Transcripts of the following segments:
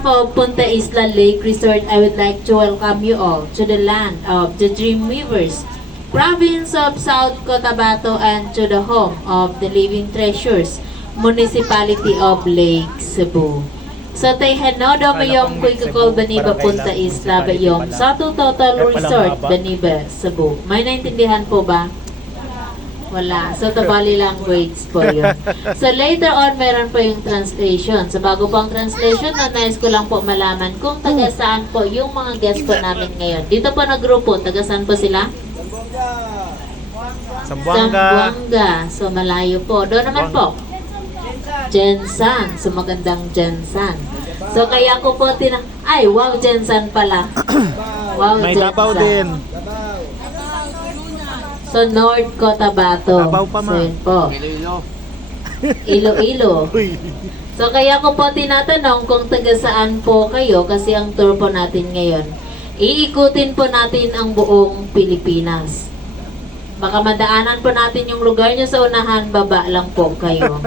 behalf of Punta Isla Lake Resort, I would like to welcome you all to the land of the Dream Weavers, province of South Cotabato, and to the home of the Living Treasures, Municipality of Lake Cebu. So tayhano do mayong kuy kakol Baniba Punta Isla bayom sa Total Resort Baniba Cebu. May naintindihan po ba? Wala. So, tabali language po yun. So, later on, meron po yung translation. So, bago po ang translation, nais ko lang po malaman kung taga saan po yung mga guests po namin ngayon. Dito po na grupo, taga saan po sila? Zamboanga. So, malayo po. Doon naman po. Jensan. So, magandang Jensan. So, kaya ko po ay, wow, Jensan pala. Wow, May Jensan. Davao din. So, North Cotabato. Davao pa, So, ma. yun po. Iloilo. Uy. So, kaya ko po tinatanong kung taga saan po kayo kasi ang tour po natin ngayon. Iikutin po natin ang buong Pilipinas. Baka madaanan po natin yung lugar nyo sa unahan, baba lang po kayo.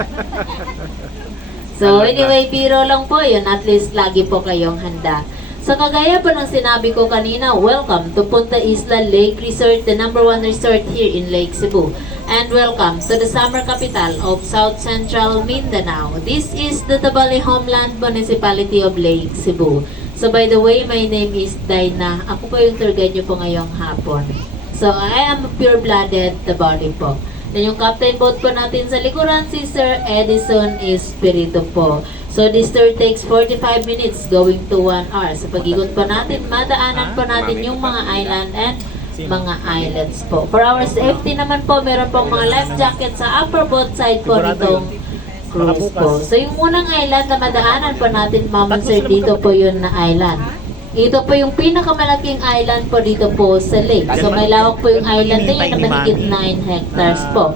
So, anyway, biro lang po yun. At least, lagi po kayong handa. So, kagaya po ng sinabi ko kanina, welcome to Punta Isla Lake Resort, the #1 resort here in Lake Cebu. And welcome to the summer capital of South Central Mindanao. This is the Tabali Homeland Municipality of Lake Cebu. So, by the way, my name is Dina. Ako po yung tour guide nyo po ngayong hapon. So, I am a pure-blooded Tabali po. Then yung captain boat po natin sa likuran, si Sir Edison Espiritu po. So, this tour takes 45 minutes going to 1 hour. Sa pag-ikot po natin, madaanan po natin yung mga island and mga islets po. For our safety naman po, meron pong mga life jacket sa upper boat side po nitong cruise po. So, yung unang island na madaanan po natin, Mama Sir, dito po yun na island. Ito po yung pinakamalaking island po dito po sa lake. So, may lawak po yung island na yun na mahigit 9 hectares po.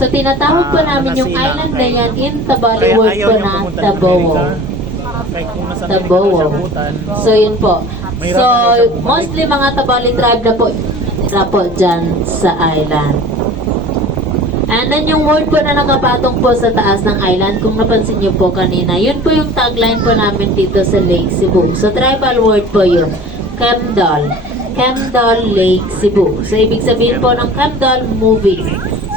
So, tinatawag po namin yung island na yan in Tabali word po na Tabowo. Tabowo. So, yun po. So, mostly mga Tabali tribe na po dyan sa island. And then yung word po na nakapatong po sa taas ng island, kung napansin nyo po kanina, yun po yung tagline po namin dito sa Lake Cebu. So, tribal word po yun. Kemdol. Kemdol Lake Cebu. So, ibig sabihin po ng Kemdol, moving.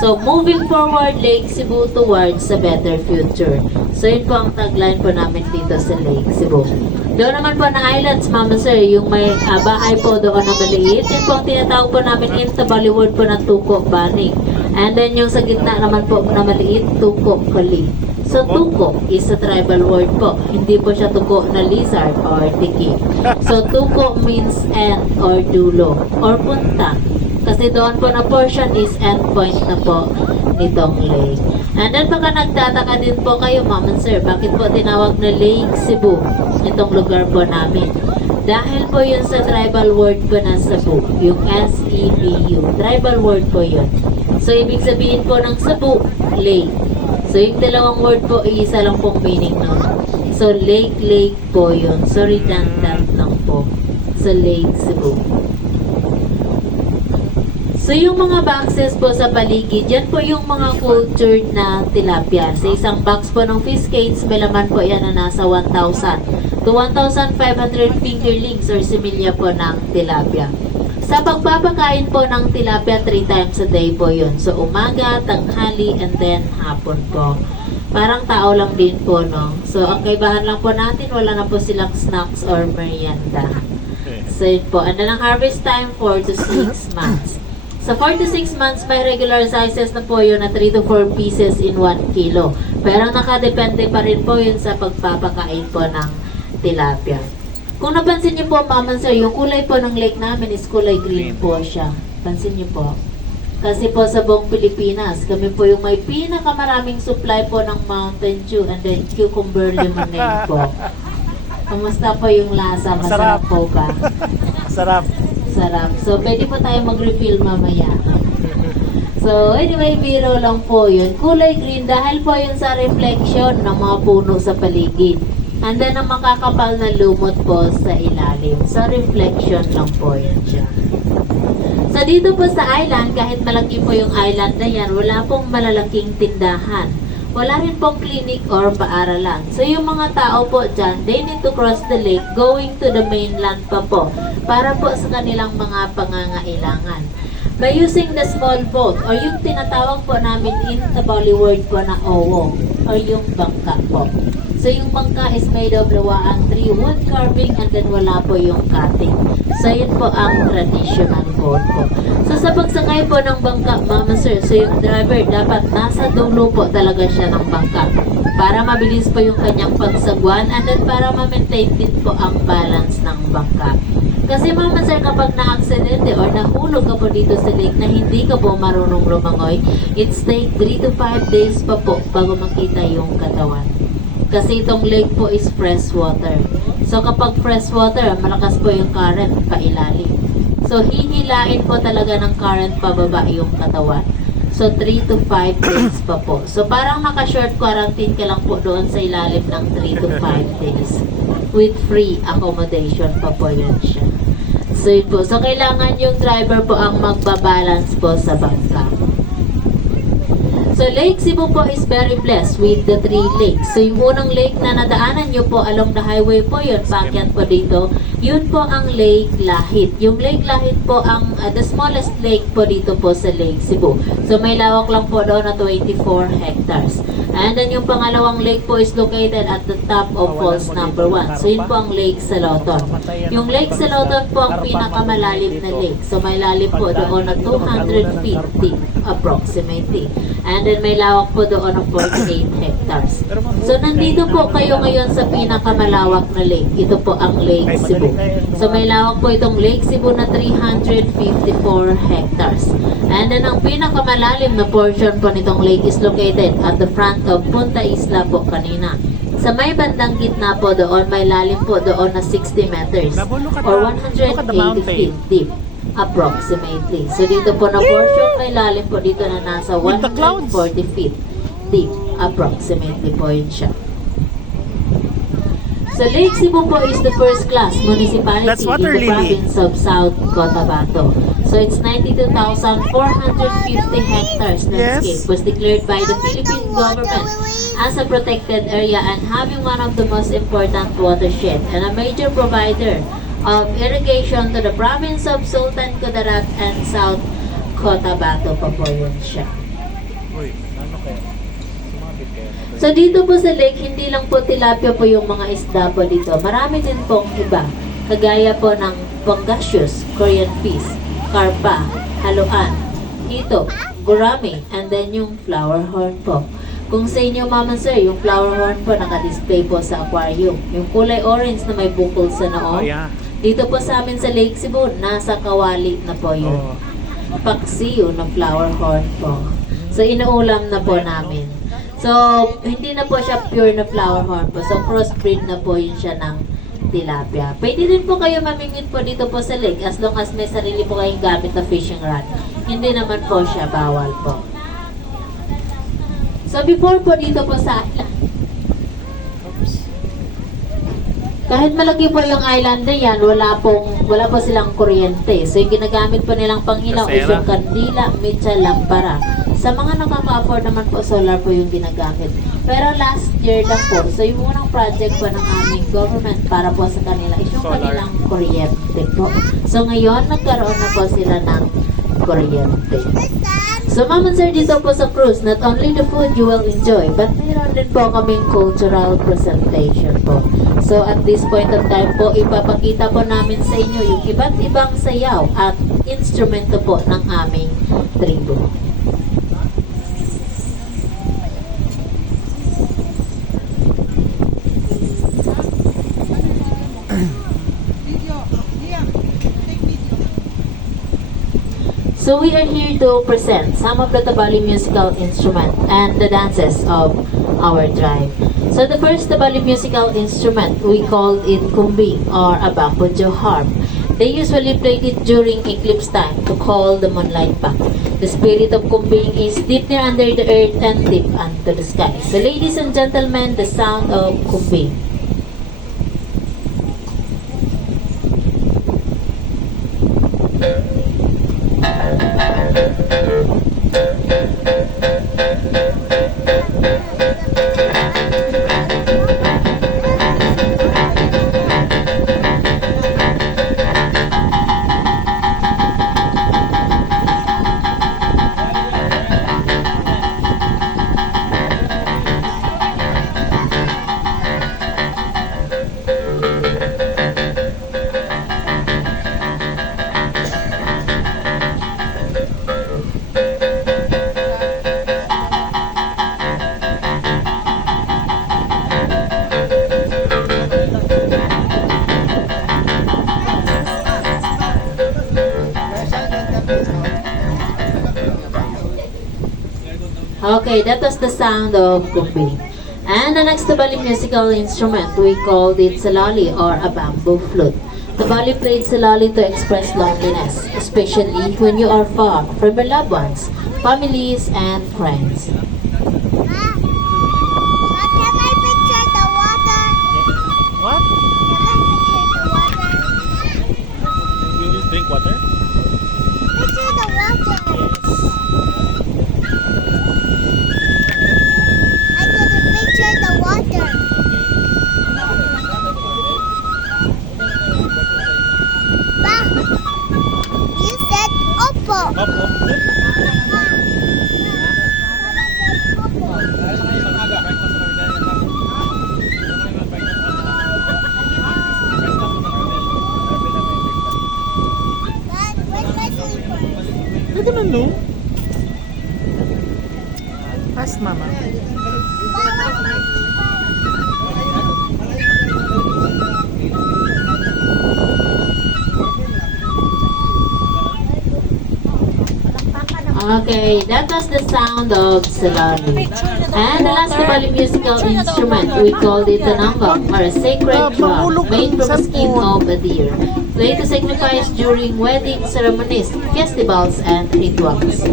So, moving forward, Lake Cebu towards a better future. So, yun po ang tagline po namin dito sa Lake Cebu. Doon naman po na islands, Mama Sir, yung may bahay po doon na maliit. Yun po ang tinatawag po namin in Tabali word po na Tuko Baning. And then yung sa gitna naman po na maliit, Tuko Kali. So, tuko is a tribal word po. Hindi po siya tuko na lizard or tiki. So, tuko means end or dulo or punta. Kasi doon po na portion is end point na po nitong lake. And then baka nagtataka din po kayo, Ma'am and Sir, bakit po tinawag na Lake Cebu itong lugar po namin? Dahil po yun sa tribal word po na Cebu, yung S-E-B-U. Tribal word po yun. So, ibig sabihin po ng Cebu, lake. So, yung dalawang word po, isa lang pong meaning nun. So, lake po yun. So, redundant lang po sa Lake Cebu. So, yung mga boxes po sa paligid, yan po yung mga cultured na tilapia. Sa isang box po ng fish cage, may laman po yan na nasa 1,000 to 1,500 fingerlings or similya po ng tilapia. Sa pagpapakain po ng tilapia, 3 times a day po yun. So, umaga, tanghali, and then hapon po. Parang tao lang din po, no? So, ang kaibahan lang po natin, wala na po silang snacks or merienda. So, yun po. And then, ang harvest time, 4 to 6 months. Sa 4 to 6 months, may regular sizes na po yun na 3 to 4 pieces in 1 kilo. Pero nakadepende pa rin po yun sa pagpapakain po ng tilapia. Kung napansin niyo po, Mama Sir, yung kulay po ng lake namin is kulay green po siya. Pansin niyo po. Kasi po sa buong Pilipinas, kami po yung may pinakamaraming supply po ng Mountain Dew and then cucumber lemonade po. Kamusta po yung lasa? Masarap po ba? Sarap. Sarap. So, pwede po tayo mag-refill mamaya. So, anyway, biro lang po yun. Kulay green dahil po yun sa reflection ng mga puno sa paligid. And then, ang makakapal na lumot po sa ilalim. Sa reflection lang po yun siya. So, dito po sa island, kahit malaki po yung island na yan, wala pong malalaking tindahan. wala rin pong clinic or paaralan. So yung mga tao po dyan, they need to cross the lake going to the mainland pa po para po sa kanilang mga pangangailangan. By using the small boat or yung tinatawag po namin in Tabali word po na owo or yung bangka po. So yung bangka is made of lawaan tree, wood carving, and then wala po yung cutting. So yun po ang traditional boat po. So sa pagsakay po ng bangka, mama sir, so yung driver dapat nasa dulo po talaga siya ng bangka para mabilis po yung kanyang pagsagwan and then para ma-maintain din po ang balance ng bangka. Kasi mama sir, kapag na-aksidente or nahulog ka po dito sa lake na hindi ka po marunong lumangoy, it's take 3 to 5 days pa po bago makita yung katawan. Kasi itong lake po is fresh water. So kapag fresh water, malakas po yung current pailalim. So hihilain po talaga ng current pababa yung katawan. So 3 to 5 days pa po. So parang naka-short quarantine ka lang po doon sa ilalim ng 3 to 5 days. With free accommodation pa po yun siya. So yun po. So kailangan yung driver po ang magbabalance po sa bangka. So Lake Cebu po is very blessed with the 3 lakes. So yung unang lake na nadaanan nyo po along the highway po yun, paakyat po dito, yun po ang Lake Lahit. Yung Lake Lahit po ang the smallest lake po dito po sa Lake Cebu. So may lawak lang po doon na 24 hectares. And then yung pangalawang lake po is located at the top of falls number 1. So yun po ang Lake Saloton. Yung Lake Saloton po ang pinakamalalim na lake. So may lalim po doon na 200 feet deep approximately. And then may lawak po doon ng 48 hectares. So nandito po kayo ngayon sa pinakamalawak na lake. Ito po ang Lake Cebu. So may lawak po itong Lake Cebu na 354 hectares. And then ang pinakamalalim na portion po nitong lake is located at the front of Punta Isla po kanina. Sa may bandang gitna po doon, may lalim po doon na 60 meters or 180 feet deep. Approximately. So dito po na portion may lalim po dito na nasa 140 feet deep. Approximately po yun siya. So Lake Cebu po is the first class municipality in the province of South Cotabato. So it's 92,450 hectares landscape was declared by the Philippine government as a protected area and having one of the most important watershed and a major provider of irrigation to the province of Sultan Kudarat and South Cotabato pa po yun siya. So dito po sa lake, hindi lang po tilapia po yung mga isda po dito. Marami din pong iba. Kagaya po ng pangasius, Korean fish, karpa, haluan, hito, gurami, and then yung flower horn po. Kung sa inyo mama sir, yung flower horn po naka-display po sa aquarium. Yung kulay orange na may bukol sa noo. Dito po sa amin sa Lake Cebu, nasa kawali na po yun. Paksiyo na flower horn po. So, inuulam na po namin. So, hindi na po siya pure na flower horn po. So, crossbreed na po yun siya ng tilapia. Pwede din po kayo mamingwit po dito po sa lake as long as may sarili po kayong gamit na fishing rod. Hindi naman po siya bawal po. So, before po dito po sa island, kahit malaki po yung island na yan, wala po silang kuryente. So, yung ginagamit po nilang pangilaw is yung kandila, mitsa, lampara. Sa mga nakaka-afford naman po, solar po yung ginagamit. Pero last year lang po, so yung unang project po ng aming government para po sa kanila is yung kanilang kuryente po. So, ngayon, nagkaroon na po sila ng kuryente. So, ma'am and sir, dito po sa cruise, not only the food you will enjoy, but mayroon din po kaming cultural presentation po. So, at this point of time po, ipapakita po namin sa inyo yung iba't ibang sayaw at instrumento po ng aming tribo. So we are here to present some of the Tabali musical instruments and the dances of our tribe. So the first Tabali musical instrument, we called it kumbing or a bambujo harp. They usually played it during eclipse time to call the moonlight back. The spirit of kumbing is deep there under the earth and deep under the sky. So ladies and gentlemen, the sound of kumbing. Okay, that was the sound of kumbi. And the next Tabali musical instrument, we called it salali or a bamboo flute. Tabali played salali to express loneliness, especially when you are far from your loved ones, families, and friends. Can I picture the water? What? Can I picture the water? You will drink water? Picture the water. I can picture the water. Pa, you said oppo. Up, up. Dad, where's my slippers? Pwede man, no? Ask mama. Pa, where's my slippers? Okay, that was the sound of salali. And the last Tabali musical instrument, we called it a nanggam, or a sacred drum made from the skin of a deer, played to sacrifice during wedding ceremonies, festivals, and rituals.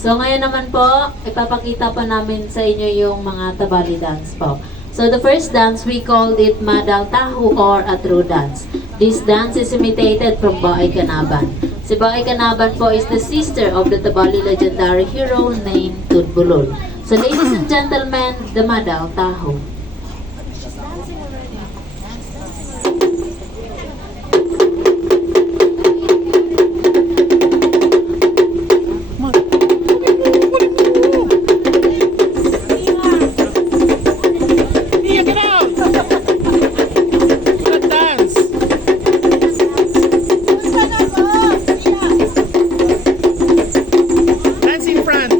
So ngayon naman po, ipapakita pa namin sa inyo yung mga tabali dance po. So the first dance, we called it Madal Tahu or a true dance. This dance is imitated from Baay Kanaban. Si Baay Kanaban po is the sister of the Tabali legendary hero named Tudbulol. So ladies and gentlemen, the Madal Tahu. Iya, get out! Good dance! Dance in front!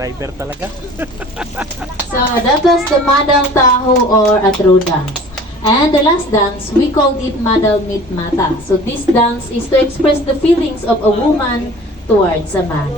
Driver talaga. So that was the Madal Tahu or a true dance. And the last dance, we called it Madal Mit Mata. So this dance is to express the feelings of a woman towards a man.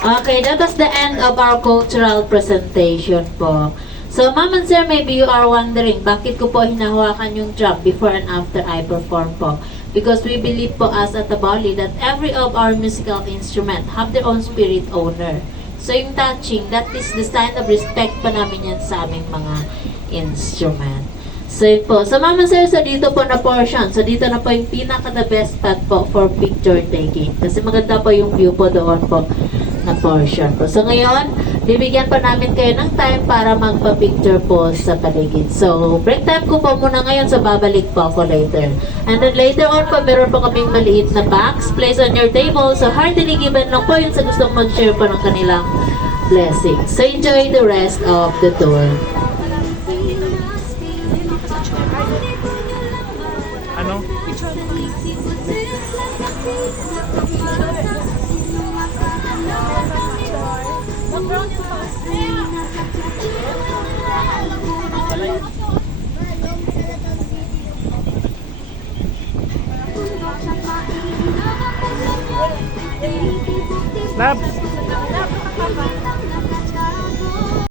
Okay, that was the end of our cultural presentation po. So, Ma'am and Sir, maybe you are wondering, bakit ko po hinahawakan yung drum before and after I perform po? Because we believe po as at the Bali that every of our musical instrument have their own spirit owner. So, yung touching, that is the sign of respect pa namin yan sa aming mga instrument. So, yun po. So, Mama Sir, so dito po na portion. So, dito na po yung pinaka-the best spot po for picture taking. Kasi maganda po yung view po doon po na portion po. So, ngayon, bibigyan pa namin kayo ng time para magpa-picture po sa paligid. So, break time ko po muna ngayon. So, babalik po ako later. And then later on po, meron po kaming maliit na box. Place on your table. So, heartily given lang po yun sa gustong mag-share po ng kanilang blessings. So, enjoy the rest of the tour. Ano? Labs!